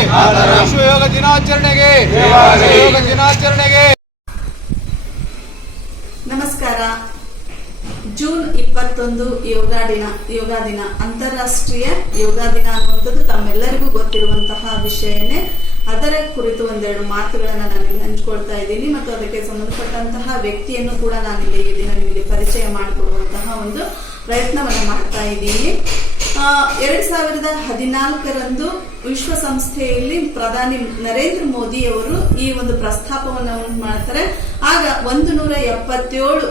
ವಿಶ್ವ ಯೋಗ ದಿನಾಚರಣೆಗೆ. ಯೋಗ ದಿನಾಚರಣೆಗೆ. ನಮಸ್ಕಾರ. ಜೂನ್ ಇಪ್ಪತ್ತೊಂದು ಯೋಗ ದಿನ ಯೋಗ ದಿನ ಅಂತಾರಾಷ್ಟ್ರೀಯ ಯೋಗ ದಿನ ಅನ್ನುವಂಥದ್ದು ತಮ್ಮೆಲ್ಲರಿಗೂ ಗೊತ್ತಿರುವಂತಹ ವಿಷಯನೇ. ಅದರ ಕುರಿತು ಒಂದೆರಡು ಮಾತುಗಳನ್ನ ನಾನಿಲ್ಲಿ ಹಂಚ್ಕೊಳ್ತಾ ಇದ್ದೀನಿ ಮತ್ತು ಅದಕ್ಕೆ ಸಂಬಂಧಪಟ್ಟಂತಹ ವ್ಯಕ್ತಿಯನ್ನು ಕೂಡ ನಾನಿಲ್ಲಿ ಈ ದಿನ ನಿಮಗೆ ಪರಿಚಯ ಮಾಡಿಕೊಡುವಂತಹ ಒಂದು ಪ್ರಯತ್ನವನ್ನು ಮಾಡ್ತಾ ಇದ್ದೀನಿ. ಎರಡ್ ಸಾವಿರದ ಹದಿನಾಲ್ಕರಂದು ವಿಶ್ವಸಂಸ್ಥೆಯಲ್ಲಿ ಪ್ರಧಾನಿ ನರೇಂದ್ರ ಮೋದಿ ಅವರು ಈ ಒಂದು ಪ್ರಸ್ತಾಪವನ್ನು ಮಾಡ್ತಾರೆ. ಆಗ ಒಂದು ನೂರ ಎಪ್ಪತ್ತೇಳು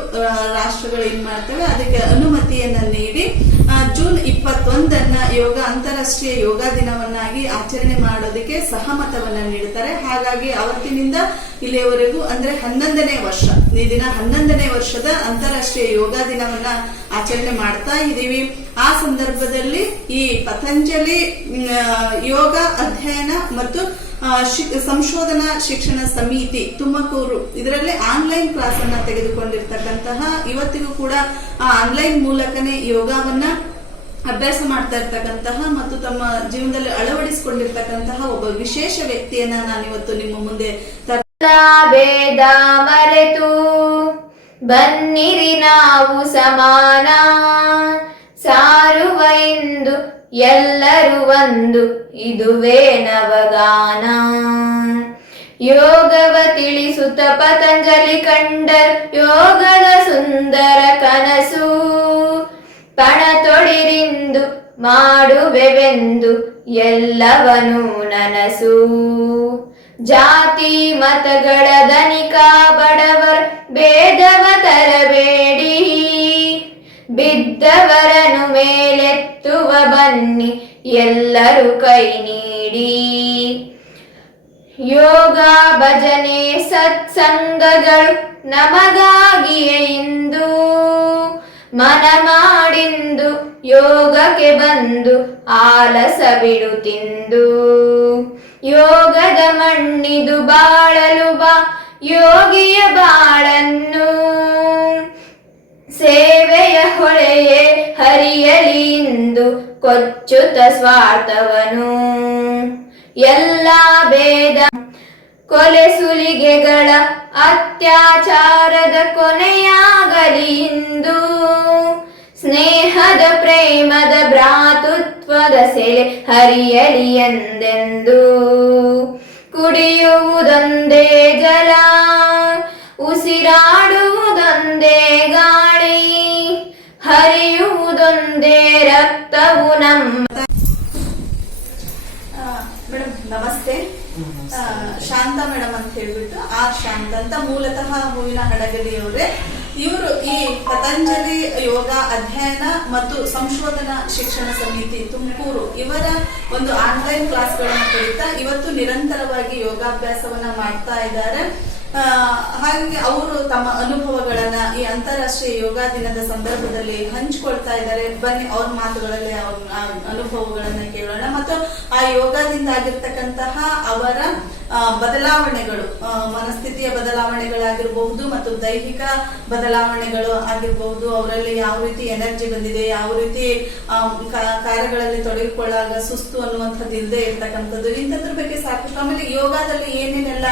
ರಾಷ್ಟ್ರಗಳು ಏನ್ ಮಾಡ್ತವೆ? ಅದಕ್ಕೆ ಅನುಮತಿಯನ್ನ ನೀಡಿ ಜೂನ್ ಇಪ್ಪತ್ತೊಂದನ್ನ ಯೋಗ, ಅಂತಾರಾಷ್ಟ್ರೀಯ ಯೋಗ ದಿನವನ್ನಾಗಿ ಆಚರಣೆ ಮಾಡೋದಕ್ಕೆ ಸಹಮತವನ್ನ ನೀಡುತ್ತಾರೆ ಹಾಗಾಗಿ ಅವತ್ತಿನಿಂದ ಇಲ್ಲಿಯವರೆಗೂ ಅಂದ್ರೆ ಹನ್ನೊಂದನೇ ವರ್ಷ, ಈ ದಿನ ಹನ್ನೊಂದನೇ ವರ್ಷದ ಅಂತಾರಾಷ್ಟ್ರೀಯ ಯೋಗ ದಿನವನ್ನ ಆಚರಣೆ ಮಾಡ್ತಾ ಇದ್ದೀವಿ ಆ ಸಂದರ್ಭದಲ್ಲಿ ಈ ಪತಂಜಲಿ ಯೋಗ ಅಧ್ಯಯನ ಮತ್ತು ಸಂಶೋಧನಾ ಶಿಕ್ಷಣ ಸಮಿತಿ ತುಮಕೂರು, ಇದರಲ್ಲಿ ಆನ್ಲೈನ್ ಕ್ಲಾಸ್ ಅನ್ನ ತೆಗೆದುಕೊಂಡಿರ್ತಕ್ಕಂತಹ ಇವತ್ತಿಗೂ ಕೂಡ ಆನ್ಲೈನ್ ಮೂಲಕನೇ ಯೋಗವನ್ನ ಅಭ್ಯಾಸ ಮಾಡ್ತಾ ಇರ್ತಕ್ಕಂತಹ ಮತ್ತು ತಮ್ಮ ಜೀವನದಲ್ಲಿ ಅಳವಡಿಸಿಕೊಂಡಿರ್ತಕ್ಕಂತಹ ಒಬ್ಬ ವಿಶೇಷ ವ್ಯಕ್ತಿಯನ್ನ ನಾನಿವತ್ತು ನಿಮ್ಮ ಮುಂದೆ ಭೇದ ಮರೆತು, ಬನ್ನಿರಿ ನಾವು ಸಮಾನ, ಸಾರುವ ಇಂದು ಎಲ್ಲರೂ ಒಂದು, ಇದುವೇ ನವಗಾನ. ಯೋಗವ ತಿಳಿಸುತ್ತ ಪತಂಜಲಿ ಕಂಡರ್, ಯೋಗದ ಸುಂದರ ಕನಸು. ಪಣ ತೊಡಿರಿಂದು ಮಾಡುವೆವೆಂದು ಎಲ್ಲವನು ನನಸು. ಜಾತಿ, ಮತಗಳ ಧನಿಕ ಬಡವರ್, ಭೇದವ ತರಬೇಡಿ. ಬಿದ್ದವರನು ಮೇಲೆತ್ತುವ ಬನ್ನಿ, ಎಲ್ಲರೂ ಕೈ ನೀಡಿ. ಯೋಗ ಭಜನೆ ಸತ್ಸಂಗಗಳು ನಮಗಾಗಿಯೇ ಇಂದು. ಮನ ಮಾಡಿಂದು ಯೋಗಕ್ಕೆ ಬಂದು ಆಲಸ ತಿಂದು. ಯೋಗದ ಮಣ್ಣಿದು ಬಾಳಲು ಬಾ ಯೋಗಿಯ ಬಾಳನ್ನು. ಸೇವೆಯ ಹೊಳೆಯೇ ಹರಿಯಲಿ ಇಂದು ಕೊಚ್ಚುತ ಸ್ವಾರ್ಥವನು. ಎಲ್ಲ ಭೇದ ಕೊಲೆ ಸುಲಿಗೆಗಳ ಅತ್ಯಾಚಾರದ ಕೊನೆಯಾಗಲಿ ಇಂದು ಸ್ನೇಹದ ಪ್ರೇಮದ ಭ್ರಾತೃತ್ವದ ಸೆಲೆ ಹರಿಯಲಿ ಎಂದೆಂದು ಕುಡಿಯುವುದೊಂದೇ ಜಲ, ಉಸಿರಾಡುವುದೊಂದೇ ಗಾಳಿ ರಕ್ತವು ನಮ್ಮ ಮೇಡಮ್, ನಮಸ್ತೆ. ಶಾಂತ ಮೇಡಮ್ ಅಂತ ಹೇಳ್ಬಿಟ್ಟು, ಆ ಶಾಂತ ಅಂತ ಮೂಲತಃ ಹೂವಿನ ಹಡಗಲಿಯವರೇ ಇವರು ಈ ಪತಂಜಲಿ ಯೋಗ ಅಧ್ಯಯನ ಮತ್ತು ಸಂಶೋಧನಾ ಶಿಕ್ಷಣ ಸಮಿತಿ ತುಮಕೂರು ಇವರ ಒಂದು ಆನ್ಲೈನ್ ಕ್ಲಾಸ್ಗಳನ್ನು ಕಲಿತಾ ಇವತ್ತು ನಿರಂತರವಾಗಿ ಯೋಗಾಭ್ಯಾಸವನ್ನ ಮಾಡ್ತಾ ಇದ್ದಾರೆ. ಹಾಗೆ ಅವರು ತಮ್ಮ ಅನುಭವಗಳನ್ನ ಈ ಅಂತಾರಾಷ್ಟ್ರೀಯ ಯೋಗ ದಿನದ ಸಂದರ್ಭದಲ್ಲಿ ಹಂಚಿಕೊಳ್ತಾ ಇದ್ದಾರೆ. ಬನ್ನಿ, ಅವ್ರ ಮಾತುಗಳಲ್ಲಿ ಅವ್ರ ಅನುಭವಗಳನ್ನ ಕೇಳೋಣ. ಮತ್ತು ಆ ಯೋಗದಿಂದ ಆಗಿರ್ತಕ್ಕಂತಹ ಅವರ ಬದಲಾವಣೆಗಳು ಮನಸ್ಥಿತಿಯ ಬದಲಾವಣೆಗಳಾಗಿರಬಹುದು ಮತ್ತು ದೈಹಿಕ ಬದಲಾವಣೆಗಳು ಆಗಿರಬಹುದು. ಅವರಲ್ಲಿ ಯಾವ ರೀತಿ ಎನರ್ಜಿ ಬಂದಿದೆ, ಯಾವ ರೀತಿ ಕಾರ್ಯಗಳಲ್ಲಿ ತೊಡಗಿಕೊಳ್ಳಾಗ ಸುಸ್ತು ಅನ್ನುವಂಥದ್ದು ಇಲ್ಲದೆ ಇರ್ತಕ್ಕಂಥದ್ದು. ಇಂಥದ್ರ ಬಗ್ಗೆ ಸಾಕಷ್ಟು ಆಮೇಲೆ ಯೋಗದಲ್ಲಿ ಏನೇನೆಲ್ಲ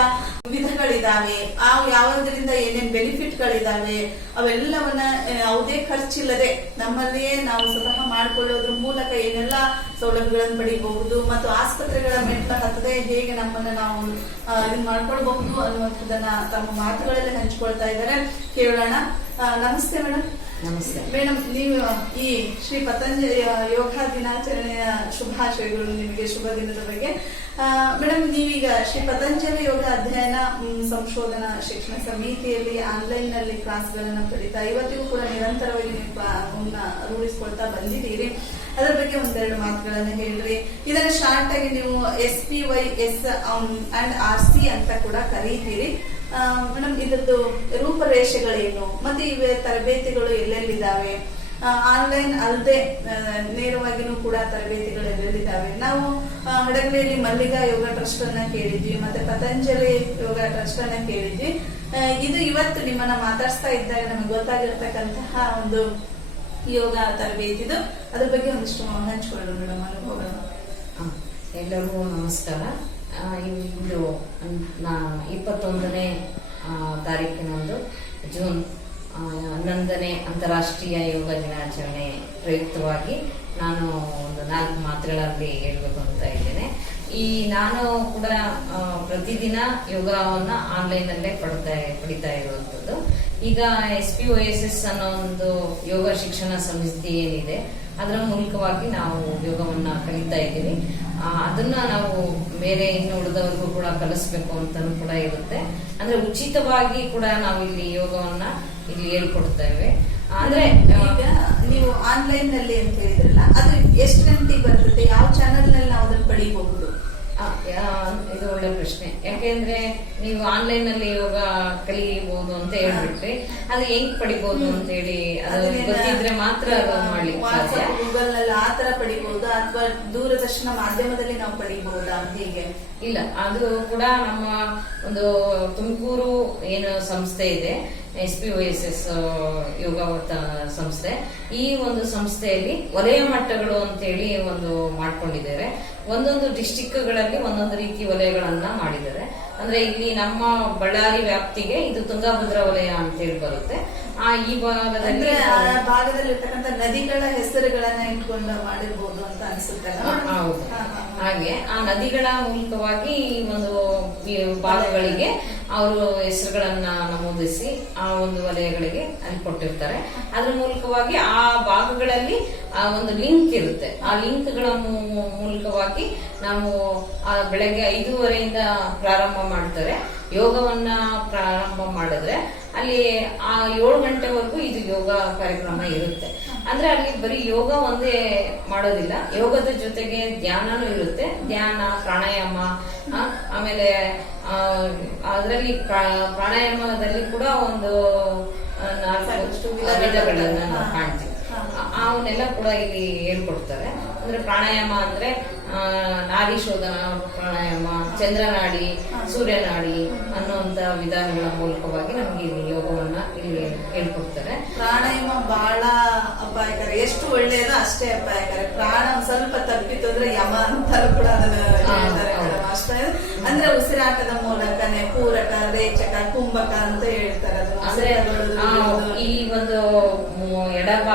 ವಿಧಗಳಿದಾವೆ ಆ ಯಾವುದರಿಂದ ಏನೇನ್ ಬೆನಿಫಿಟ್ಗಳಿದಾವೆ ಅವೆಲ್ಲವನ್ನ ಯಾವುದೇ ಖರ್ಚಿಲ್ಲದೆ ನಮ್ಮಲ್ಲಿಯೇ ನಾವು ಸ್ವತಃ ಮಾಡಿಕೊಳ್ಳೋದ್ರ ಮೂಲಕ ಏನೆಲ್ಲ ಸೌಲಭ್ಯಗಳನ್ನು ಪಡಿಬಹುದು ಮತ್ತು ಆಸ್ಪತ್ರೆಗಳ ಮೆಟ್ಟ ಹತ್ತದೆ ಹೇಗೆ ನಮ್ಮನ್ನ ನಾವು ಇದು ಮಾಡ್ಕೊಳ್ಬಹುದು ಅನ್ನುವಂಥದ್ದನ್ನ ತಮ್ಮ ಮಾತುಗಳಲ್ಲಿ ಹಂಚ್ಕೊಳ್ತಾ ಇದ್ದಾರೆ. ಕೇಳೋಣ. ನಮಸ್ತೆ ಮೇಡಮ್ ನಮಸ್ತೆ. ಮೇಡಮ್ ನೀವು ಈ ಶ್ರೀ ಪತಂಜಲಿ ಯೋಗ ದಿನಾಚರಣೆಯ ಶುಭಾಶಯಗಳು ನಿಮಗೆ ಶುಭ ದಿನದ ಬಗ್ಗೆ. ಮೇಡಮ್ ನೀವೀಗ ಶ್ರೀ ಪತಂಜಲಿ ಯೋಗ ಅಧ್ಯಯನ ಸಂಶೋಧನಾ ಶಿಕ್ಷಣ ಸಮಿತಿಯಲ್ಲಿ ಆನ್ಲೈನ್ನಲ್ಲಿ ಕ್ಲಾಸ್ಗಳನ್ನ ಪಡಿತಾ ಇವತ್ತಿಗೂ ಕೂಡ ನಿರಂತರವಾಗಿ ನೀವು ರೂಢಿಸ್ಕೊಳ್ತಾ ಬಂದಿದ್ದೀರಿ. ಅದರ ಬಗ್ಗೆ ಒಂದೆರಡು ಮಾತುಗಳನ್ನ ಹೇಳ್ರಿ. ಇದನ್ನ ಶಾರ್ಟ್ ಆಗಿ ನೀವು S P Y S and R C ಅಂತ ಕೂಡ ಕರೀತೀರಿ. ಮೇಡಮ್, ಇದರದ್ದು ರೂಪರೇಷೆಗಳೇನು? ಮತ್ತೆ ಇವೆ ತರಬೇತಿಗಳು ಎಲ್ಲೆಲ್ಲಿದ್ದಾವೆ? ಆನ್ಲೈನ್ ಅಲ್ಲದೆ ನೇರವಾಗಿನೂ ಕೂಡ ತರಬೇತಿಗಳು ಎಲ್ಲೆಲ್ಲಿದ್ದಾವೆ? ನಾವು ಹಡಗಲಿಯಲ್ಲಿ ಮಲ್ಲಿಗಾ ಯೋಗ ಟ್ರಸ್ಟ್ ಅನ್ನ ಕೇಳಿದ್ವಿ, ಮತ್ತೆ ಪತಂಜಲಿ ಯೋಗ ಟ್ರಸ್ಟ್ ಅನ್ನ ಕೇಳಿದ್ವಿ ಇದು ಇವತ್ತು ನಿಮ್ಮನ್ನ ಮಾತಾಡ್ಸ್ತಾ ಇದ್ದಾಗ ನಮಗೆ ಗೊತ್ತಾಗಿರ್ತಕ್ಕಂತಹ ಒಂದು ಯೋಗ ತರಬೇತಿದು ಅದ್ರ ಬಗ್ಗೆ ಒಂದಿಷ್ಟು ಹಂಚ್ಕೊಳ್ಳೋಣ ಮೇಡಮ್ ಅನುಭವ. ಎಲ್ಲರಿಗೂ ನಮಸ್ಕಾರ. ಇಂದು ಇಪ್ಪತ್ತೊಂದನೇ ತಾರೀಕಿನಂದು ಜೂನ್ ಹನ್ನೊಂದನೇ ಅಂತಾರಾಷ್ಟ್ರೀಯ ಯೋಗ ದಿನಾಚರಣೆ ಪ್ರಯುಕ್ತವಾಗಿ ನಾನು ಒಂದು ನಾಲ್ಕು ಮಾತುಗಳಲ್ಲಿ ಹೇಳಬೇಕು ಅಂತ ಇದ್ದೇನೆ. ಈ ನಾನು ಕೂಡ ಪ್ರತಿದಿನ ಯೋಗವನ್ನು ಆನ್ಲೈನಲ್ಲೇ ಪಡ್ತಾ, ಪಡಿತಾ ಇರುವಂಥದ್ದು. ಈಗ S P O S S ಅನ್ನೋ ಒಂದು ಯೋಗ ಶಿಕ್ಷಣ ಸಂಸ್ಥೆ ಏನಿದೆ ಅದರ ಮೂಲಕವಾಗಿ ನಾವು ಯೋಗವನ್ನ ಕಲಿತಾ ಇದ್ದೀವಿ. ಅದನ್ನ ನಾವು ಬೇರೆ ಇನ್ನು ಉಳಿದವರಿಗೂ ಕೂಡ ಕಲಿಸ್ಬೇಕು ಅಂತಲೂ ಕೂಡ ಇರುತ್ತೆ. ಅಂದ್ರೆ ಉಚಿತವಾಗಿ ಕೂಡ ನಾವು ಇಲ್ಲಿ ಯೋಗವನ್ನ ಇಲ್ಲಿ ಹೇಳ್ಕೊಡ್ತೇವೆ ಅಂದ್ರೆ ನೀವು ಆನ್ಲೈನ್ನಲ್ಲಿ ಅಂತ ಹೇಳಿದ್ರಲ್ಲ, ಅದು ಎಷ್ಟು ಗಂಟೆಗೆ ಬರ್ತದೆ? ಯಾವ ಚಾನೆಲ್ನಲ್ಲಿ ನಾವು ಅದನ್ನ ಪಡಿಬಹುದು? ಇದು ಒಳ್ಳೆ ಪ್ರಶ್ನೆ. ಯಾಕೆಂದ್ರೆ ನೀವು ಆನ್ಲೈನ್ ಅಲ್ಲಿ ಯೋಗ ಕಲಿಯಬಹುದು ಅಂತ ಹೇಳ್ಬಿಟ್ರಿ. ಅದು ಹೆಂಗ್ ಪಡಿಬಹುದು ಅಂತ ಹೇಳಿ ಅದು ಗೊತ್ತಿದ್ರೆ ಮಾತ್ರ ಅದು ಮಾಡ್ಲಿಕ್ಕೆ ಸಾಧ್ಯ. ಗೂಗಲ್ನಲ್ಲಿ ಆ ತರ ಪಡಿಬಹುದಾ ಅಥವಾ ದೂರದರ್ಶನ ಮಾಧ್ಯಮದಲ್ಲಿ ನಾವು ಪಡಿಬಹುದಾ ಹೀಗೆ. ಇಲ್ಲ, ಅದು ಕೂಡ ನಮ್ಮ ಒಂದು ತುಮಕೂರು ಏನು ಸಂಸ್ಥೆ ಇದೆ S P O S S ಯೋಗ ಸಂಸ್ಥೆ. ಈ ಒಂದು ಸಂಸ್ಥೆಯಲ್ಲಿ ವಲಯ ಮಟ್ಟಗಳು ಅಂತೇಳಿ ಒಂದು ಮಾಡ್ಕೊಂಡಿದ್ದಾರೆ. ಒಂದೊಂದು ಡಿಸ್ಟಿಕ್ಗಳಲ್ಲಿ ಒಂದೊಂದು ರೀತಿ ವಲಯಗಳನ್ನ ಮಾಡಿದ್ದಾರೆ. ಅಂದ್ರೆ ಇಲ್ಲಿ ನಮ್ಮ ಬಳ್ಳಾರಿ ವ್ಯಾಪ್ತಿಗೆ ಇದು ತುಂಗಾಭದ್ರಾ ವಲಯ ಅಂತೇಳಿ ಬರುತ್ತೆ. ಆ ಈ ಭಾಗದಲ್ಲಿ ಆ ಭಾಗದಲ್ಲಿ ಇರ್ತಕ್ಕಂಥ ನದಿಗಳ ಹೆಸರುಗಳನ್ನ ಇಟ್ಕೊಂಡು ಮಾಡಿರ್ಬೋದು ಅಂತ ಅನ್ಸುತ್ತೆ ಹೌದು. ಹಾಗೆ ಆ ನದಿಗಳ ಮೂಲಕವಾಗಿ ಈ ಒಂದು ಭಾಗಗಳಿಗೆ ಅವರು ಹೆಸರುಗಳನ್ನ ನಮೂದಿಸಿ ಆ ಒಂದು ವಲಯಗಳಿಗೆ ಅಲ್ಲಿ ಕೊಟ್ಟಿರ್ತಾರೆ. ಅದ್ರ ಮೂಲಕವಾಗಿ ಆ ಭಾಗಗಳಲ್ಲಿ ಆ ಒಂದು ಲಿಂಕ್ ಇರುತ್ತೆ. ಆ ಲಿಂಕ್ಗಳ ಮೂಲಕವಾಗಿ ನಾವು ಆ ಬೆಳಗ್ಗೆ ಐದೂವರೆಯಿಂದ ಪ್ರಾರಂಭ ಮಾಡ್ತಾರೆ. ಯೋಗವನ್ನ ಪ್ರಾರಂಭ ಮಾಡಿದ್ರೆ ಅಲ್ಲಿ ಆ ಏಳು ಗಂಟೆವರೆಗೂ ಇದು ಯೋಗ ಕಾರ್ಯಕ್ರಮ ಇರುತ್ತೆ. ಅಂದ್ರೆ ಅಲ್ಲಿ ಬರೀ ಯೋಗ ಒಂದೇ ಮಾಡೋದಿಲ್ಲ. ಯೋಗದ ಜೊತೆಗೆ ಧ್ಯಾನನೂ ಇರುತ್ತೆ. ಧ್ಯಾನ ಪ್ರಾಣಾಯಾಮ ಆ, ಆಮೇಲೆ ಅದರಲ್ಲಿ ಪ್ರಾಣಾಯಾಮದಲ್ಲಿ ಕೂಡ ಒಂದು ನಾಲ್ಕು ವಿಧಗಳನ್ನ ನಾವು ಕಾಣ್ತೀವಿ. ಅವನ್ನೆಲ್ಲ ಕೂಡ ಇಲ್ಲಿ ಹೇಳ್ಕೊಡ್ತಾರೆ. ಅಂದ್ರೆ ಪ್ರಾಣಾಯಾಮ ಅಂದ್ರೆ ನಾಡಿ ಶೋಧನ ಪ್ರಾಣಾಯಾಮ ಚಂದ್ರನಾಡಿ ಸೂರ್ಯನಾಡಿ ಅನ್ನುವಂತ ವಿಧಾನಗಳ ಮೂಲಕವಾಗಿ ನಮ್ಗೆ ಇಲ್ಲಿ ಯೋಗವನ್ನ ಇಲ್ಲಿ ಹೇಳ್ಕೊಡ್ತಾರೆ. ಪ್ರಾಣಾಯಾಮ ಬಹಳ ಅಪಾಯಕಾರಿ ಎಷ್ಟು ಒಳ್ಳೆಯದ ಅಷ್ಟೇ ಅಪಾಯಕಾರಿ. ಪ್ರಾಣ ಸ್ವಲ್ಪ ತಪ್ಪಿತು ಅಂದ್ರೆ ಯಮ ಅಂತಾರು ಕೂಡ. ಅಷ್ಟೇ ಅಂದ್ರೆ ಉಸಿರಾಟದ ಮೂಲಕನೇ ಪೂರಕ ರೇಚಕ ಕುಂಭಕ ಅಂತ ಹೇಳ್ತಾರೆ ಅದು ಅಂದ್ರೆ ಈ ಒಂದು ಎಡಬ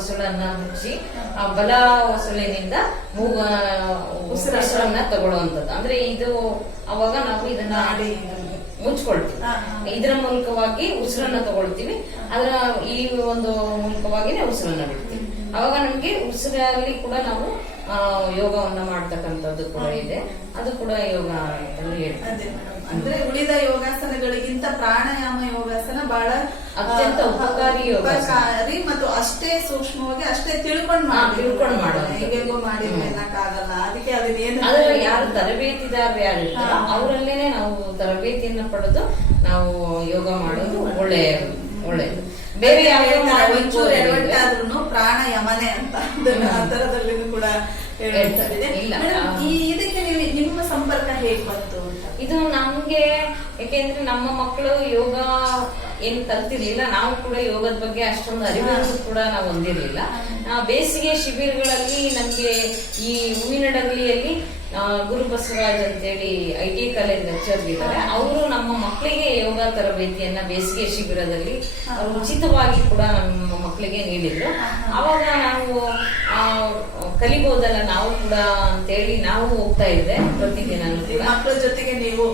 ಹೊಸಳನ್ನ ಮುಚ್ಚಿ ಆ ಬಲ ಹೊಸಳಿನಿಂದ ಮೂಗ. ಉಸಿರನ್ನ ತಗೊಳ್ಳುವಂಥದ್ದು. ಅಂದ್ರೆ ಇದು ಅವಾಗ ನಾವು ಇದನ್ನ ಆಡಿ ಮುಚ್ಕೊಳ್ತೀವಿ. ಇದರ ಮೂಲಕವಾಗಿ ಉಸಿರನ್ನ ತಗೊಳ್ತೀವಿ. ಅದರ ಈ ಒಂದು ಮೂಲಕವಾಗಿನೇ ಉಸಿರನ್ನ ಬಿಡ್ತೀವಿ. ಅವಾಗ ನಮ್ಗೆ ಉಸಿರಲ್ಲಿ ಕೂಡ ನಾವು ಆ, ಯೋಗವನ್ನ ಮಾಡ್ತಕ್ಕಂಥದ್ದು ಕೂಡ ಇದೆ. ಅದು ಕೂಡ ಯೋಗ ಅಂತ ಮೇಡಮ್. ಅಂದ್ರೆ ಉಳಿದ ಯೋಗಾಸನಗಳಿಗಿಂತ ಪ್ರಾಣಾಯಾಮ ಯೋಗಾಸನ ಬಹಳ ಅತ್ಯಂತ ಉಪಕಾರಿ. ಉಪಕಾರಿ ಮತ್ತು ಅಷ್ಟೇ ಸೂಕ್ಷ್ಮವಾಗಿ ಅಷ್ಟೇ ತಿಳ್ಕೊಂಡು ಮಾಡಿ ತಿಳ್ಕೊಂಡ್ ಮಾಡೋ ಹೇಗೆಗೂ ಮಾಡಿ ಆಗಲ್ಲ ಅದಕ್ಕೆ ಅದನ್ನೇನು ಆದ್ರೆ ಯಾರು ತರಬೇತಿದಾರರು ಯಾರು ಅವರಲ್ಲೇನೆ ನಾವು ತರಬೇತಿಯನ್ನ ಪಡೆದು ನಾವು ಯೋಗ ಮಾಡೋದು ಒಳ್ಳೆಯ ಒಳ್ಳೆಯದು. ಬೇರೆ ಯಾವ ಒಂಚೂರು ಎಡವಟ್ಟು ಆದ್ರೂ ಪ್ರಾಣಾಯಾಮನೆ ಅಂತ ಆ ಥರದಲ್ಲಿನೂ ಕೂಡ ಹೇಳ್ತಾರೆ. ಈ ಇದಕ್ಕೆ ನೀವು ನಿಮ್ಮ ಸಂಪರ್ಕ ಹೇಗೆ ಬಂತು? ಇದು ನಮ್ಗೆ ಯಾಕೆಂದ್ರೆ ನಮ್ಮ ಮಕ್ಕಳು ಯೋಗ ಏನ್ ಕಲ್ತಿರ್ಲಿಲ್ಲ ನಾವು ಕೂಡ ಯೋಗದ ಬಗ್ಗೆ ಅಷ್ಟೊಂದು ಅರಿವನ್ನು ಕೂಡ ನಾವು ಹೊಂದಿರ್ಲಿಲ್ಲ. ಬೇಸಿಗೆ ಶಿಬಿರಗಳಲ್ಲಿ ನಮ್ಗೆ ಈ ಹೂವಿನಡಗಲಿಯಲ್ಲಿ ಆ, ಗುರು ಬಸವರಾಜ್ ಅಂತೇಳಿ ಐ ಟಿ ಕಾಲೇಜ್ ಲೆಕ್ಚರ್ ಇದ್ದಾರೆ ಅವರು ನಮ್ಮ ಮಕ್ಕಳಿಗೆ ಯೋಗ ತರಬೇತಿಯನ್ನ ಬೇಸಿಗೆ ಶಿಬಿರದಲ್ಲಿ ಅವರು ಉಚಿತವಾಗಿ ಕೂಡ ನಮ್ಮ ಮಕ್ಕಳಿಗೆ ನೀಡಿದ್ರು. ಅವಾಗ ನಾವು ಆ, ಕಲಿಬಹುದಲ್ಲ ನಾವು ಕೂಡ ಅಂತೇಳಿ ನಾವು ಹೋಗ್ತಾ ಇದ್ದೆ ಪ್ರತಿದಿನ ಕೂಡ. ಮಕ್ಕಳ ಜೊತೆಗೆ ನೀವು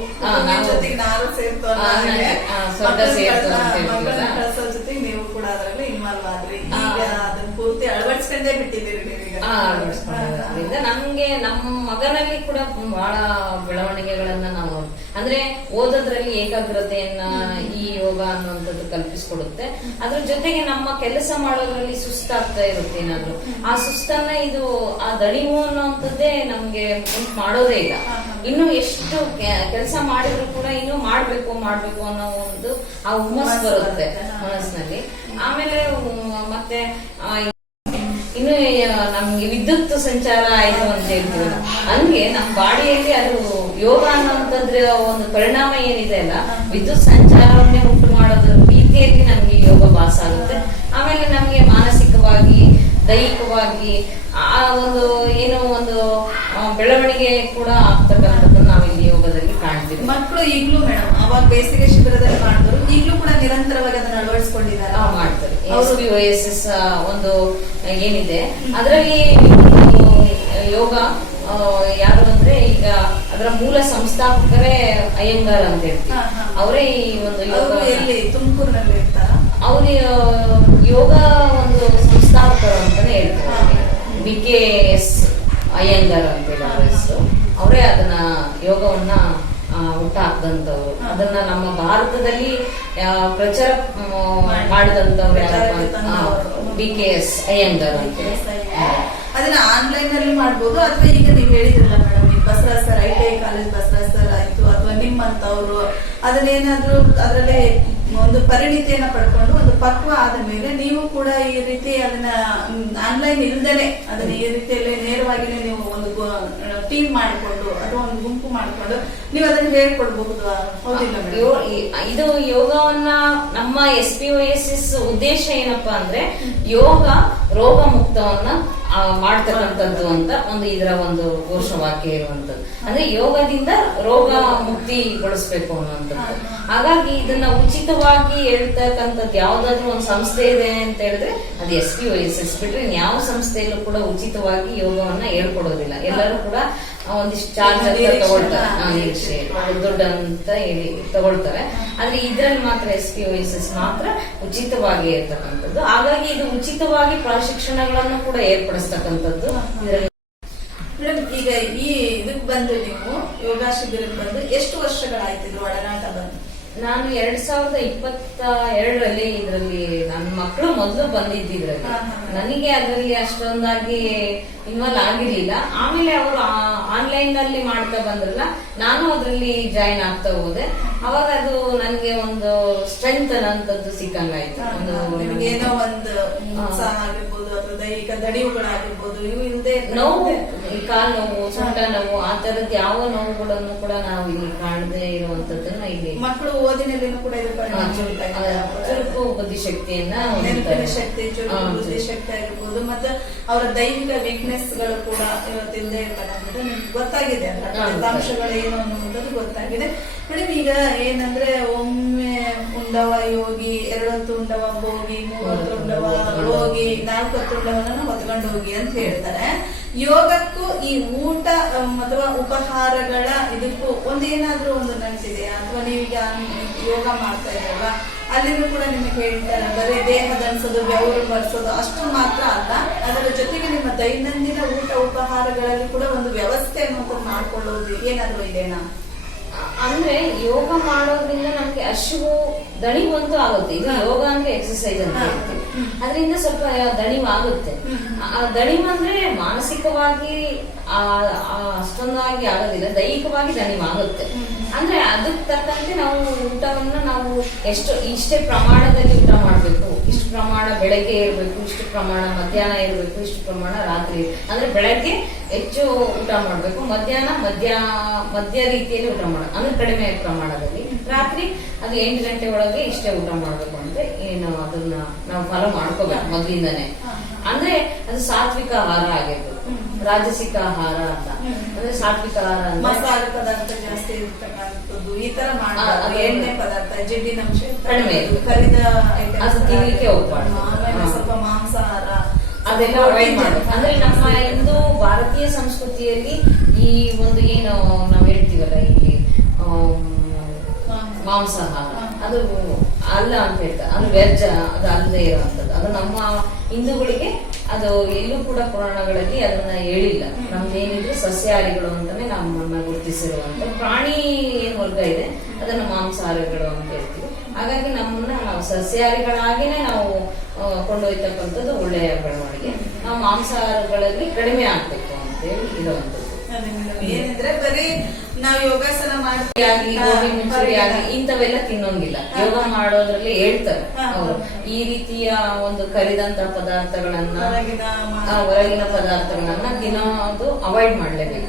ಜೊತೆಗೆ ನಾನು ಸೇರ್ತು ಹಾ, ಹಾಗೆ. ಹಾ, ಸ್ವರ್ಗ ಸೇರ್ತು ಅಂತ ಜೊತೆಗೆ ನೀವು ಕೂಡ ಅದರಲ್ಲಿ ಇನ್ವಾಲ್ವ್ ಆದ್ರಿ. ಈಗ ಅದನ್ನ ಪೂರ್ತಿ ಅಳವಡಿಸ್ಕೊಂಡೇ ಬಿಟ್ಟಿದ್ದೀರಿ ನಮ್ಗೆ ನಮ್ಮ ಮಗನಲ್ಲಿ ಕೂಡ ಬಹಳ ಬೆಳವಣಿಗೆಗಳನ್ನ ನಾವು ಅಂದ್ರೆ ಓದೋದ್ರಲ್ಲಿ ಏಕಾಗ್ರತೆಯನ್ನ ಈ ಯೋಗ ಅನ್ನುವಂಥದ್ದು ಕಲ್ಪಿಸ್ಕೊಡುತ್ತೆ. ಅದ್ರ ಜೊತೆಗೆ ನಮ್ಮ ಕೆಲಸ ಮಾಡೋದ್ರಲ್ಲಿ ಸುಸ್ತಾಗ್ತಾ ಇರುತ್ತೆ ಏನಾದ್ರು. ಆ ಸುಸ್ತನ್ನ ಇದು, ಆ ದಣಿವು ಅನ್ನುವಂಥದ್ದೇ ನಮ್ಗೆ ಮಾಡೋದೇ ಇಲ್ಲ. ಇನ್ನು ಎಷ್ಟು ಕೆಲಸ ಮಾಡಿದ್ರು ಕೂಡ ಇನ್ನು ಮಾಡ್ಬೇಕು ಮಾಡ್ಬೇಕು ಅನ್ನೋ ಒಂದು ಆ ಹುಮ್ಮಸ್ ಬರುತ್ತೆ ಮನಸ್ಸಿನಲ್ಲಿ. ಆಮೇಲೆ ಮತ್ತೆ ಇನ್ನು ನಮ್ಗೆ ವಿದ್ಯುತ್ ಸಂಚಾರ ಆಯ್ತು ಅಂತ ಹೇಳ್ತೀವಿ. ಹಂಗೆ ನಮ್ಮ ಬಾಡಿಯಲ್ಲಿ ಅದು ಯೋಗ ಅನ್ನೋಂಥದ್ರ ಒಂದು ಪರಿಣಾಮ ಏನಿದೆ ಅಲ್ಲ ವಿದ್ಯುತ್ ಸಂಚಾರವನ್ನೇ ಉಂಟು ಮಾಡೋದ್ರ ರೀತಿಯಲ್ಲಿ ನಮ್ಗೆ ಯೋಗ ಭಾಸ ಆಗುತ್ತೆ. ಆಮೇಲೆ ನಮ್ಗೆ ಮಾನಸಿಕವಾಗಿ ದೈಹಿಕವಾಗಿ ಆ ಒಂದು ಏನೋ ಒಂದು ಬೆಳವಣಿಗೆ ಕೂಡ ಆಗ್ತಕ್ಕಂಥದ್ದು ನಾವು ಇಲ್ಲಿ ಯೋಗದಲ್ಲಿ ಕಾಣ್ತೀವಿ. ಮಕ್ಕಳು ಈಗಲೂ ಮೇಡಮ್ ಅವಾಗ ಬೇಸಿಗೆ ಶಿಬಿರದಲ್ಲಿ ಮಾಡಿದ್ರು ಈಗಲೂ ಕೂಡ ನಿರಂತರವಾಗಿ ಅದನ್ನ ಅಳವಡಿಸ್ಕೊಂಡಿದ್ದಾರೆ. ಮಾಡ್ತಾರೆ. ಒಂದು ಏನಿದೆ. ಅದರಲ್ಲಿ ಯೋಗ ಯಾರು ಅಂದ್ರೆ ಈಗ ಅದರ ಮೂಲ ಸಂಸ್ಥಾಪಕರೇ ಅಯ್ಯಂಗಾರ್ ಅಂತ ಹೇಳ್ತೀವಿ. ಹಾ, ಹಾ. ಅವರೇ ಈ ಒಂದು ಯೋಗ ತುಮಕೂರಿನಲ್ಲಿ ಅವರು ಯೋಗ ಒಂದು ಸಂಸ್ಥಾಪಕರು ಅಂತಾನೆ ಹೇಳ್ತಾರೆ ಬಿ ಕೆ ಎಸ್ ಅಯ್ಯಂಗಾರ್ ಅಂತ ಹೇಳಿ ಅವರೇ ಅದನ್ನ ಯೋಗವನ್ನ ಹುಟ್ಟು ಹಾಕ್ದಂಥವ್ರು ಅದನ್ನ ನಮ್ಮ ಭಾರತದಲ್ಲಿ ಪ್ರಚಾರ ಮಾಡಿದಂತವ್ರು ಮಾಡಿದಂಥವ್ರು ಬಿ ಕೆ ಎಸ್ ಅಯ್ಯಂಗಾರ್ ಅದನ್ನ ಆನ್ಲೈನ್ ಅಲ್ಲಿ ಮಾಡ್ಬೋದು. ಅಥವಾ ಈಗ ನೀವು ಹೇಳಿದ್ರಲ್ಲ ಮೇಡಮ್ ಈಗ Basavaraj sir I T I college Basavaraj sir ಆಯ್ತು ಅಥವಾ ನಿಮ್ಮಂತವ್ರು ಅದನ್ನೇನಾದ್ರೂ ಅದರಲ್ಲಿ ಒಂದು ಪರಿಣಿತಿಯನ್ನ ಪಡ್ಕೊಂಡು ಒಂದು ಪಕ್ವ ಆದ ಮೇಲೆ ನೀವು ಕೂಡ ಈ ರೀತಿ ಅದನ್ನ ಆನ್ಲೈನ್ ಇಲ್ದೇನೆ ಅದನ್ನ ಈ ರೀತಿಯಲ್ಲಿ ನೇರವಾಗಿನೇ ನೀವು ಒಂದು ಟೀಮ್ ಮಾಡಿಕೊಂಡು ಅಥವಾ ಒಂದು ಗುಂಪು ಮಾಡಿಕೊಂಡು ನೀವು ಅದನ್ನ ಹೇಳ್ಕೊಡ್ಬಹುದು? ಇದು ಯೋಗವನ್ನ ನಮ್ಮ S P O S S ಉದ್ದೇಶ ಏನಪ್ಪಾ ಅಂದ್ರೆ ಯೋಗ ರೋಗ ಮುಕ್ತವನ್ನ ಮಾಡ್ತಕ್ಕಂಥದ್ದು ಅಂತ ಒಂದು ಇದರ ಒಂದು ಘೋಷವಾಕ್ಯ ಇರುವಂತದ್ದು ಅಂದ್ರೆ ಯೋಗದಿಂದ ರೋಗ ಮುಕ್ತಿಗೊಳಿಸ್ಬೇಕು ಅನ್ನುವಂಥದ್ದು. ಹಾಗಾಗಿ ಇದನ್ನ ಉಚಿತವಾಗಿ ಹೇಳ್ತಕ್ಕಂಥದ್ದು ಯಾವ್ದಾದ್ರು ಒಂದು ಸಂಸ್ಥೆ ಇದೆ ಅಂತ ಹೇಳಿದ್ರೆ ಅದು S P O S S ಬಿಟ್ರೆ ಯಾವ ಸಂಸ್ಥೆಯಲ್ಲೂ ಕೂಡ ಉಚಿತವಾಗಿ ಯೋಗವನ್ನ ಹೇಳ್ಕೊಡೋದಿಲ್ಲ. ಎಲ್ಲರೂ ಕೂಡ ಒಂದಿಷ್ಟು ಚಾರ್ಜ್ ತಗೊಳ್ತಾರೆ. ಹಾ, ದುಡ್ಡು ಅಂತ ಹೇಳಿ ತಗೊಳ್ತಾರೆ. ಆದ್ರೆ ಇದ್ರಲ್ಲಿ ಮಾತ್ರ ಎಸ್ ಪಿ ಎಸ್ ಎಸ್ ಮಾತ್ರ ಉಚಿತವಾಗಿ ಇರ್ತಕ್ಕಂಥದ್ದು. ಹಾಗಾಗಿ ಇದು ಉಚಿತವಾಗಿ ಪ್ರಶಿಕ್ಷಣಗಳನ್ನು ಕೂಡ ಏರ್ಪಡಿಸ್ತಕ್ಕಂಥದ್ದು. ಮೇಡಮ್ ಈಗ ಈ ಇದಕ್ ಬಂದು ನೀವು ಯೋಗ ಶಿಬಿರಕ್ಕೆ ಬಂದು ಎಷ್ಟು ವರ್ಷಗಳಾಯ್ತಿದ್ರು ಒಡನಾಟ ಬಂದು? ನಾನು ಎರಡ್ ಸಾವಿರದ ಇಪ್ಪತ್ತ ಎರಡರಲ್ಲಿ ಇದರಲ್ಲಿ ನನ್ನ ಮಕ್ಕಳು ಮೊದಲು ಬಂದಿದ್ದಿದ್ರಲ್ಲಿ. ಹಾ. ನನಗೆ ಅದರಲ್ಲಿ ಅಷ್ಟೊಂದಾಗಿ ಇನ್ವಾಲ್ವ್ ಆಗಿರ್ಲಿಲ್ಲ. ಆಮೇಲೆ ಅವರು ಆನ್ಲೈನ್ನಲ್ಲಿ ಮಾಡ್ತಾ ಬಂದ್ರಲ್ಲ ನಾನು ಅದರಲ್ಲಿ ಜಾಯಿನ್ ಆಗ್ತಾ ಹೋದೆ. ಅವಾಗ ಅದು ನನಗೆ ಒಂದು ಸ್ಟ್ರೆಂತ್ ಅನ್ನೋಂಥದ್ದು ಸಿಕ್ಕಂಗಾಯ್ತು ಒಂದು ಏನೋ ಒಂದು ಆಗಿರ್ಬೋದು ಅಥವಾ ದೈಹಿಕ ದಡಿವುಗಳಾಗಿರ್ಬೋದು ಇವು ಇಲ್ಲದೆ ನೋವು ಈ ಕಾಲ್ ನೋವು ಸೊಂಟ ನೋವು ಆ ತರದ್ ಯಾವ ನೋವುಗಳನ್ನು ಕೂಡ ನಾವು ಇಲ್ಲಿ ಕಾಣದೇ ಇರುವಂತದ್ದನ್ನ ಇಲ್ಲಿ ಮಕ್ಕಳು ಓದಿನಲ್ಲಿನೂ ಕೂಡ ಇದು ಪರಿಣಾಮ. ಚುರುಕು ಬುದ್ಧಿಶಕ್ತಿಯನ್ನ ನೆನಪಿನ. ಶಕ್ತಿ ಚುರುಕು. ಬುದ್ಧಿಶಕ್ತಿ ಆಗಿರ್ಬೋದು ಮತ್ತೆ ಅವರ ದೈಹಿಕ ವೀಕ್ನೆಸ್ಗಳು ಕೂಡ ಇವತ್ತಿಲ್ಲದೆ ಇರ್ತಕ್ಕಂಥದ್ದು ನಿಮ್ಗೆ ಗೊತ್ತಾಗಿದೆ ಅಲ್ಲ ಫಲಿತಾಂಶಗಳು ಏನು ಅನ್ನುವಂಥದ್ದು ಗೊತ್ತಾಗಿದೆ ಮೇಡಮ್ ಈಗ ಏನಂದ್ರೆ ಒಮ್ಮೆ ಉಂಡವ ಯೋಗಿ ಎರಡೊತ್ತು ಉಂಡವ ಭೋಗಿ ಮೂವತ್ತು ಉಂಡವ ಹೋಗಿ ನಾಲ್ಕತ್ತು ಉಂಡವನ ಹೊತ್ಕೊಂಡು ಹೋಗಿ ಅಂತ ಹೇಳ್ತಾರೆ ಯೋಗಕ್ಕೂ ಈ ಊಟ ಅಥವಾ ಉಪಹಾರಗಳ ಇದಕ್ಕೂ ಒಂದೇನಾದ್ರೂ ಒಂದು ನಂಟಿದೆಯಾ ಅಥವಾ ನೀವೀಗ ಯೋಗ ಮಾಡ್ತಾ ಇದ್ದೀರಲ್ವಾ ಅಲ್ಲಿನೂ ಕೂಡ ನಿಮಗೆ ಹೇಳ್ತಾರೆ ಬರೀ ದೇಹ ದಂಡಿಸೋದು ಬೆವರು ಬರ್ಸೋದು ಅಷ್ಟು ಮಾತ್ರ ಅಲ್ಲ ಅದರ ಜೊತೆಗೆ ನಿಮ್ಮ ದೈನಂದಿನ ಊಟ ಉಪಹಾರಗಳಲ್ಲಿ ಕೂಡ ಒಂದು ವ್ಯವಸ್ಥೆ ಅನ್ನೋದು ಮಾಡ್ಕೊಳ್ಳೋದು ಏನಾದ್ರೂ ಇದೇನಾ ಅಂದ್ರೆ ಯೋಗ ಮಾಡೋದ್ರಿಂದ ನಮ್ಗೆ ಅಶುಭ ದಣಿವಂತೂ ಆಗುತ್ತೆ. ಇದು ಯೋಗ ಅಂದ್ರೆ ಎಕ್ಸಸೈಸ್ ಅಂತ ಹೇಳ್ತೀವಿ. ಅದರಿಂದ ಸ್ವಲ್ಪ ದಣಿವಾಗುತ್ತೆ ಆ ದಣಿವಂದ್ರೆ ಮಾನಸಿಕವಾಗಿ ಅಷ್ಟೊಂದಾಗಿ ಆಗೋದಿಲ್ಲ ದೈಹಿಕವಾಗಿ ದಣಿವಾಗುತ್ತೆ ಅಂದ್ರೆ ಅದಕ್ಕೆ ತಕ್ಕಂತೆ ನಾವು ಊಟವನ್ನ ನಾವು ಎಷ್ಟು ಇಷ್ಟೇ ಪ್ರಮಾಣದಲ್ಲಿ ಊಟ ಮಾಡಬೇಕು. ಇಷ್ಟು ಪ್ರಮಾಣ ಬೆಳಗ್ಗೆ ಇರಬೇಕು ಇಷ್ಟು ಪ್ರಮಾಣ ಮಧ್ಯಾಹ್ನ ಇರಬೇಕು ಇಷ್ಟು ಪ್ರಮಾಣ ರಾತ್ರಿ ಅಂದ್ರೆ ಬೆಳಗ್ಗೆ ಹೆಚ್ಚು ಊಟ ಮಾಡಬೇಕು ಮಧ್ಯಾಹ್ನ ಮಧ್ಯ ಮಧ್ಯ ರೀತಿಯಲ್ಲಿ ಊಟ ಮಾಡ ಅಂದ್ರೆ ಕಡಿಮೆ ಪ್ರಮಾಣದಲ್ಲಿ. ರಾತ್ರಿ ಅದು ಎಂಟು ಗಂಟೆ ಒಳಗೆ ಇಷ್ಟೇ ಊಟ ಮಾಡ್ಬೇಕು. ಅಂದ್ರೆ ಏನು ಅದನ್ನ ನಾವು ಫಾಲೋ ಮಾಡ್ಕೋಬೇಕು ಮೊದ್ಲಿಂದಾನೆ. ಅಂದ್ರೆ ಅದು ಸಾತ್ವಿಕ ಆಹಾರ ಆಗಿರ್ಬೋದು. ರಾಜಸಿಕ ಆಹಾರ ಅಂತ. ಅಂದ್ರೆ ಸಾತ್ವಿಕ ಆಹಾರ ಮಸಾಲ ಪದಾರ್ಥ ಜಾಸ್ತಿ ಇರ್ತಕ್ಕಂಥದ್ದು ಈ ತರ ಮಾಡಿ ಎಣ್ಣೆ ಪದಾರ್ಥ ಜಿಡ್ಡಿನ ಅಂಶ ಕಡಿಮೆ. ಕರಿದ ಅದು ತಿನ್ಲಿಕ್ಕೆ ಹೋಗ್ಬಾರ್ದು. ಆಮೇಲೆ ಸ್ವಲ್ಪ ಮಾಂಸಾಹಾರ ಅದೆಲ್ಲ ಅವಾಯ್ಡ್ ಮಾಡ್ಬೇಕು ಅಂದ್ರೆ ನಮ್ಮ ಇಂದು ಭಾರತೀಯ ಸಂಸ್ಕೃತಿಯಲ್ಲಿ ಈ ಒಂದು ಏನು ನಾವ್ ಹೇಳ್ತೀವಲ್ಲ ಆಮ್, ಮಾಂಸಾಹಾರ ಅದು ಅಲ್ಲ ಅಂತ ಹೇಳ್ತಾರೆ. ಅದು ವೆಜ್ ಅದು ಅಲ್ಲದೆ ಇರುವಂತದ್ದು ಅದು ನಮ್ಮ ಹಿಂದೂಗಳಿಗೆ ಅದು ಎಲ್ಲೂ ಕೂಡ ಪುರಾಣಗಳಲ್ಲಿ ಅದನ್ನ ಹೇಳಿಲ್ಲ. ನಮ್ದೇನಿದ್ರು ಸಸ್ಯಾಹಾರಿಗಳು ಅಂತಾನೆ ನಮ್ಮನ್ನ ಗುರುತಿಸಿರುವಂತ ಪ್ರಾಣಿ ಏನ್ ವರ್ಗ ಇದೆ. ಅದನ್ನ ಮಾಂಸಾಹಾರಿಗಳು ಅಂತ ಹೇಳ್ತೀವಿ. ಹಾಗಾಗಿ ನಮ್ಮನ್ನ ನಾವು ಸಸ್ಯಾಹಾರಿಗಳಾಗಿನೇ ನಾವು ಕೊಂಡೊಯ್ತಕ್ಕಂಥದ್ದು ಒಳ್ಳೆಯ ಬೆಳವಣಿಗೆ. ನಾವು ಮಾಂಸಾಹಾರಗಳಲ್ಲಿ ಕಡಿಮೆ ಆಗ್ಬೇಕು ಅಂತೇಳಿ ಇರುವಂತದ್ದು. ಏನಿದ್ರೆ ಬರೀ ನಾವು ಯೋಗಾಸನ ಮಾಡ್ತೀವಿ ಆಗ್ಲಿ ಗೋಬಿ ಮಂಚೂರಿ ಇಂಥವೆಲ್ಲ ತಿನ್ನೋಂಗಿಲ್ಲ. ಯೋಗ ಮಾಡೋದ್ರಲ್ಲಿ ಹೇಳ್ತಾರೆ. ಅವ್ರು ಈ ರೀತಿಯ ಒಂದು ಕರಿದಂತ ಪದಾರ್ಥಗಳನ್ನ ಹೊರಗಿನ ಪದಾರ್ಥಗಳನ್ನ ತಿನ್ನೋದು ಅವಾಯ್ಡ್ ಮಾಡ್ಲೇಬೇಕು.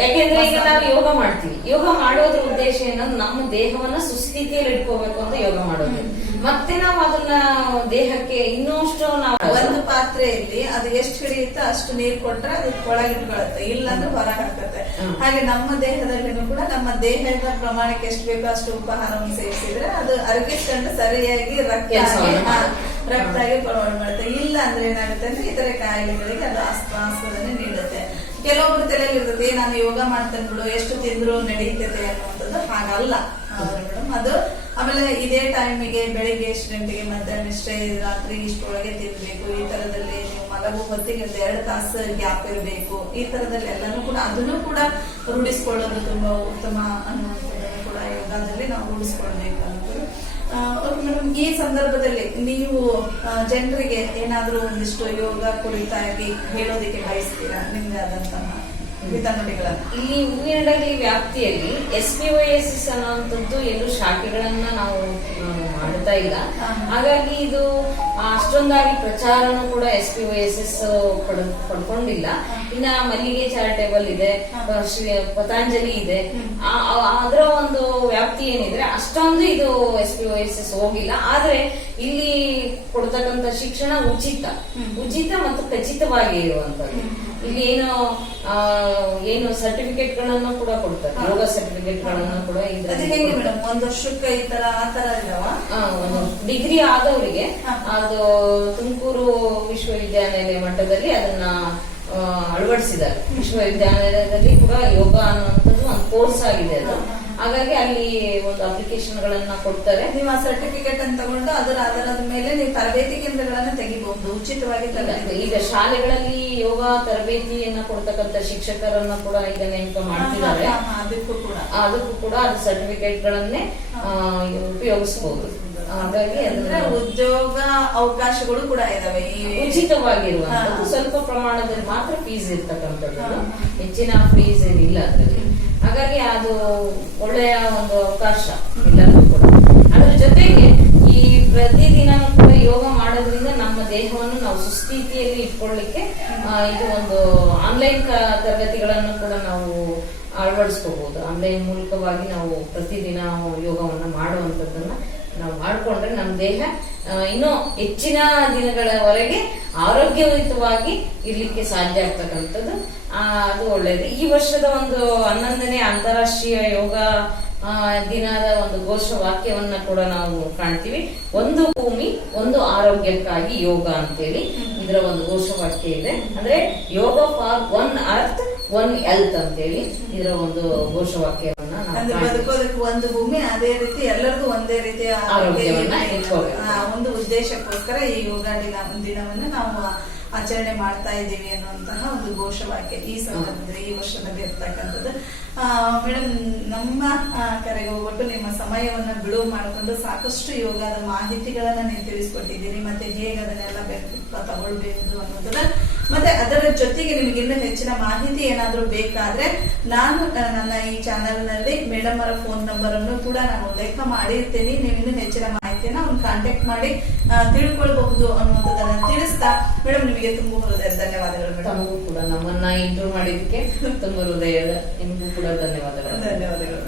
ಯಾಕೆಂದ್ರೆ ಈಗ ನಾವು ಯೋಗ ಮಾಡ್ತೀವಿ. ಯೋಗ ಮಾಡೋದ್ರ ಉದ್ದೇಶ ಏನಂದ್ರೆ ನಮ್ಮ ದೇಹವನ್ನ ಸುಸ್ಥಿತಿಯಲ್ಲಿ ಇಟ್ಕೋಬೇಕು ಅಂತ ಯೋಗ ಮಾಡೋದು. ಮತ್ತೆ ನಾವು ಅದನ್ನ ದೇಹಕ್ಕೆ ಇನ್ನಷ್ಟು ನಾವು ಒಂದು ಪಾತ್ರೆಯಲ್ಲಿ ಅದು ಎಷ್ಟು ಹಿಡಿಯುತ್ತೋ ಅಷ್ಟು ನೀರು ಕೊಟ್ರೆ ಅದು ಒಳಗೆ ಇಲ್ಲಾಂದ್ರೆ ಇಲ್ಲ ಅಂದ್ರೆ ಹೊರಗೆ ಹಾಕತ್ತೆ. ಹಾಗೆ ನಮ್ಮ ದೇಹದಲ್ಲಿನೂ ಕೂಡ ನಮ್ಮ ದೇಹದ ಪ್ರಮಾಣಕ್ಕೆ ಎಷ್ಟು ಬೇಕೋ ಅಷ್ಟು ಉಪಹಾರವನ್ನು ಸೇವಿಸಿದ್ರೆ ಅದು ಅರಗಿಸ್ಕೊಂಡು ಸರಿಯಾಗಿ ರಕ್ತ ರಕ್ತ ಆಗಿ ಪರವಾಗಿ ಮಾಡುತ್ತೆ ಇಲ್ಲ ಅಂದ್ರೆ ಏನಾಗುತ್ತೆ ಅಂದ್ರೆ ಇತರೆ ಕಾಯಿಲೆಗಳಿಗೆ ಅದು ಆಸ್ಪಾದನೆ ನೀಡುತ್ತೆ. ಕೆಲವೊಬ್ರು ತಲೆಯಲ್ಲಿ ಇರ್ತದೆ ನಾನು ಯೋಗ ಮಾಡ್ತೇನೆ ಬಿಡು, ಎಷ್ಟು ತಿಂದ್ರು ನಡೀತದೆ ಅನ್ನುವಂಥದ್ದು ಹಾಗಲ್ಲ. ಮೇಡಮ್, ಅದು ಆಮೇಲೆ ಇದೇ ಟೈಮಿಗೆ ಬೆಳಿಗ್ಗೆ ಎಷ್ಟು ಗಂಟೆಗೆ ಮಧ್ಯಾಹ್ನ ಇಷ್ಟೇ ರಾತ್ರಿ ಇಷ್ಟೊಳಗೆ ತಿನ್ಬೇಕು, ಈ ತರದಲ್ಲಿ ನೀವು ಮಲಗು ಹೊತ್ತಿಗೆ ಎರಡು ತಾಸು ಗ್ಯಾಪ್ ಇರಬೇಕು, ಈ ತರದಲ್ಲಿ ಎಲ್ಲಾನು ಕೂಡ, ಅದನ್ನು ಕೂಡ ರೂಢಿಸ್ಕೊಳ್ಳೋದು ತುಂಬಾ ಉತ್ತಮ ಅನ್ನುವಂಥದ್ದನ್ನು ಕೂಡ ಯೋಗದಲ್ಲಿ ನಾವು ರೂಢಿಸ್ಕೊಳ್ಬೇಕು ಮೇಡಮ್ ಈ ಸಂದರ್ಭದಲ್ಲಿ ನೀವು ಜನರಿಗೆ ಏನಾದರೂ ಒಂದಿಷ್ಟು ಯೋಗ ಕುರಿತಾಗಿ ಹೇಳೋದಕ್ಕೆ ಬಯಸ್ತೀರಾ? ನಿಮ್ಗೆ ಆದಂತಹ ಇಲ್ಲಿ ಹೂವಿನಡಗಲಿ ವ್ಯಾಪ್ತಿಯಲ್ಲಿ S P Y S S ಅನ್ನುವಂಥದ್ದು ಎರಡು ಶಾಖೆಗಳನ್ನ ನಾವು ಮಾಡ್ತಾ ಇಲ್ಲ. ಹಾಗಾಗಿ ಇದು ಅಷ್ಟೊಂದಾಗಿ ಪ್ರಚಾರನೂ ಕೂಡ S P Y S S ಪಡ್ಕೊಂಡಿಲ್ಲ. ಇನ್ನ ಮಲ್ಲಿಗೆ ಚಾರಿಟೇಬಲ್ ಇದೆ ಪತಾಂಜಲಿ ಇದೆ. ಅದರ ಒಂದು ವ್ಯಾಪ್ತಿ ಏನಿದ್ರೆ ಅಷ್ಟೊಂದು ಇದು ಎಸ್ ಪಿ ಎಸ್ ಎಸ್ ಹೋಗಿಲ್ಲ. ಆದ್ರೆ ಇಲ್ಲಿ ಕೊಡ್ತಕ್ಕಂತ ಶಿಕ್ಷಣ ಉಚಿತ. ಉಚಿತ ಮತ್ತು ಖಚಿತವಾಗಿ ಇರುವಂತದ್ದು ಇಲ್ಲಿ ಏನು ಏನು ಸರ್ಟಿಫಿಕೇಟ್ ಗಳನ್ನ ಕೂಡ ಕೊಡ್ತಾರೆ. ಯೋಗ ಸರ್ಟಿಫಿಕೇಟ್ ಗಳನ್ನ ಕೂಡ ಒಂದ್ ವರ್ಷಕ್ಕೆ ಈ ತರ ಆ ತರ ಇದಾವ? ಡಿಗ್ರಿ ಆದವರಿಗೆ ಅದು ತುಮಕೂರು ವಿಶ್ವವಿದ್ಯಾನಿಲಯ ಮಟ್ಟದಲ್ಲಿ ಅದನ್ನ ಅಳವಡಿಸಿದ್ದಾರೆ. ವಿಶ್ವವಿದ್ಯಾನಿಲಯದಲ್ಲಿ ಕೂಡ ಯೋಗ ಅನ್ನುವಂಥದ್ದು ಒಂದು ಕೋರ್ಸ್ ಆಗಿದೆ ಅದು. ಹಾಗಾಗಿ ಅಲ್ಲಿ ಒಂದು ಅಪ್ಲಿಕೇಶನ್ ಗಳನ್ನ ಕೊಡ್ತಾರೆ. ನೀವು ಆ ಸರ್ಟಿಫಿಕೇಟ್ ಅನ್ನು ತಗೊಂಡು ಅದರ ಆಧಾರದ ಮೇಲೆ ನೀವು ತರಬೇತಿ ಕೇಂದ್ರಗಳನ್ನ ತೆಗಿಬಹುದು ಉಚಿತವಾಗಿ ತರಬೇತಿ. ಈಗ ಶಾಲೆಗಳಲ್ಲಿ ಯೋಗ ತರಬೇತಿಯನ್ನ ಕೊಡ್ತಕ್ಕಂತ ಶಿಕ್ಷಕರನ್ನ ಕೂಡ ಈಗ ನೇಮಕ ಮಾಡ್ತಿದ್ದಾರೆ. ಅದಕ್ಕೂ ಕೂಡ. ಅದಕ್ಕೂ ಕೂಡ ಅದು ಸರ್ಟಿಫಿಕೇಟ್ ಗಳನ್ನೇ ಉಪಯೋಗಿಸಬಹುದು ಹಾಗಾಗಿ ಅಂದ್ರೆ ಉದ್ಯೋಗ ಅವಕಾಶಗಳು ಕೂಡ ಇದಾವೆ ಉಚಿತವಾಗಿರುವ. ಸ್ವಲ್ಪ ಪ್ರಮಾಣದಲ್ಲಿ ಮಾತ್ರ ಫೀಸ್ ಇರ್ತಕ್ಕಂಥದ್ದು. ಹೆಚ್ಚಿನ ಫೀಸ್ ಏನಿಲ್ಲ ಅದರಲ್ಲಿ. ಹಾಗಾಗಿ ಅದು ಒಳ್ಳೆಯ ಒಂದು ಅವಕಾಶ ಎಲ್ಲರಿಗೂ ಕೂಡ. ಅದ್ರ ಜೊತೆಗೆ ಈ ಪ್ರತಿದಿನ ಕೂಡ ಯೋಗ ಮಾಡೋದ್ರಿಂದ ನಮ್ಮ ದೇಹವನ್ನು ನಾವು ಸುಸ್ಥಿತಿಯಲ್ಲಿ ಇಟ್ಕೊಳ್ಳಿಕ್ಕೆ ಇದು ಒಂದು ಆನ್ಲೈನ್ ತರಗತಿಗಳನ್ನು ಕೂಡ ನಾವು ಅಳವಡಿಸ್ಕೋಬಹುದು ಆನ್ಲೈನ್ ಮೂಲಕವಾಗಿ ನಾವು ಪ್ರತಿದಿನ ಯೋಗವನ್ನು ಮಾಡುವಂತದ್ದನ್ನ ನಾವು ಮಾಡ್ಕೊಂಡ್ರೆ ನಮ್ಮ ದೇಹ ಇನ್ನೂ ಹೆಚ್ಚಿನ ದಿನಗಳವರೆಗೆ ಆರೋಗ್ಯಯುತವಾಗಿ ಇರಲಿಕ್ಕೆ ಸಾಧ್ಯ ಆಗ್ತಕ್ಕಂಥದ್ದು. ಅದು ಒಳ್ಳೇದು. ಈ ವರ್ಷದ ಒಂದು ಹನ್ನೊಂದನೇ ಅಂತಾರಾಷ್ಟ್ರೀಯ ಯೋಗ ದಿನದ ಒಂದು ಘೋಷ ವಾಕ್ಯವನ್ನ ಕೂಡ ನಾವು ಕಾಣ್ತೀವಿ. ಒಂದು ಭೂಮಿ ಒಂದು ಆರೋಗ್ಯಕ್ಕಾಗಿ ಯೋಗ ಅಂತೇಳಿ ಇದರ ಒಂದು ಘೋಷವಾಕ್ಯ ಇದೆ. ಅಂದ್ರೆ yoga for one earth one health ಅಂತೇಳಿ ಇದರ ಒಂದು ಘೋಷವಾಕ್ಯವನ್ನ. ಬದುಕೋದಕ್ಕೆ ಒಂದು ಭೂಮಿ ಅದೇ ರೀತಿ ಎಲ್ಲರಿಗೂ ಒಂದೇ ರೀತಿಯ ಆರೋಗ್ಯವನ್ನ ಒಂದು ಉದ್ದೇಶಕ್ಕೋಸ್ಕರ ಈ ಯೋಗ ದಿನ ದಿನವನ್ನು ನಾವು ಆಚರಣೆ ಮಾಡ್ತಾ ಇದ್ದೀವಿ ಅನ್ನುವಂತಹ ಒಂದು ಘೋಷವಾಕ್ಯ ಈ ಸಂದರ್ಭದಲ್ಲಿ, ಈ ವರ್ಷದಲ್ಲಿ ಇರ್ತಕ್ಕಂಥದ್ದು. ಮೇಡಮ್ ನಮ್ಮ ಕರೆಗೆ ಹೋಗ್ಬಿಟ್ಟು ನಿಮ್ಮ ಸಮಯವನ್ನ ಬಿಡುವು ಮಾಡಿಕೊಂಡು ಸಾಕಷ್ಟು ಯೋಗದ ಮಾಹಿತಿಗಳನ್ನ ನೀವು ತಿಳಿಸ್ಕೊಟ್ಟಿದ್ದೀರಿ, ಮತ್ತೆ ಹೇಗೆ ಅದನ್ನೆಲ್ಲ ತಗೊಳ್ಬೇಕು ಅನ್ನೋದನ್ನ ಮತ್ತೆ ಅದರ ಜೊತೆಗೆ ನಿಮಗೆ ಇನ್ನೂ ಹೆಚ್ಚಿನ ಮಾಹಿತಿ ಏನಾದರೂ ಬೇಕಾದ್ರೆ ನಾನು ನನ್ನ ಈ ಚಾನೆಲ್ನಲ್ಲಿ ಮೇಡಮ್ ಅವರ ಫೋನ್ ನಂಬರ್ ಅನ್ನು ಕೂಡ ನಾನು ಉಲ್ಲೇಖ ಮಾಡಿರ್ತೀನಿ. ನೀವು ಇನ್ನೂ ಹೆಚ್ಚಿನ ಮಾಹಿತಿಯನ್ನ ಅವ್ನು ಕಾಂಟ್ಯಾಕ್ಟ್ ಮಾಡಿ ತಿಳ್ಕೊಳ್ಬಹುದು ಅನ್ನುವಂಥದ್ದನ್ನ ತಿಳಿಸ್ತಾ ಮೇಡಮ್ ನಿಮಗೆ ತುಂಬಾ ಹೃದಯ ಧನ್ಯವಾದಗಳು ಮೇಡಮ್. ಕೂಡ ನಮ್ಮನ್ನ ಇಂಟರ್ವ್ಯೂ ಮಾಡಿದ್ದಕ್ಕೆ ತುಂಬಾ ಹೃದಯದ ನಿಮಗೂ ಕೂಡ ಧನ್ಯವಾದಗಳು. ಧನ್ಯವಾದಗಳು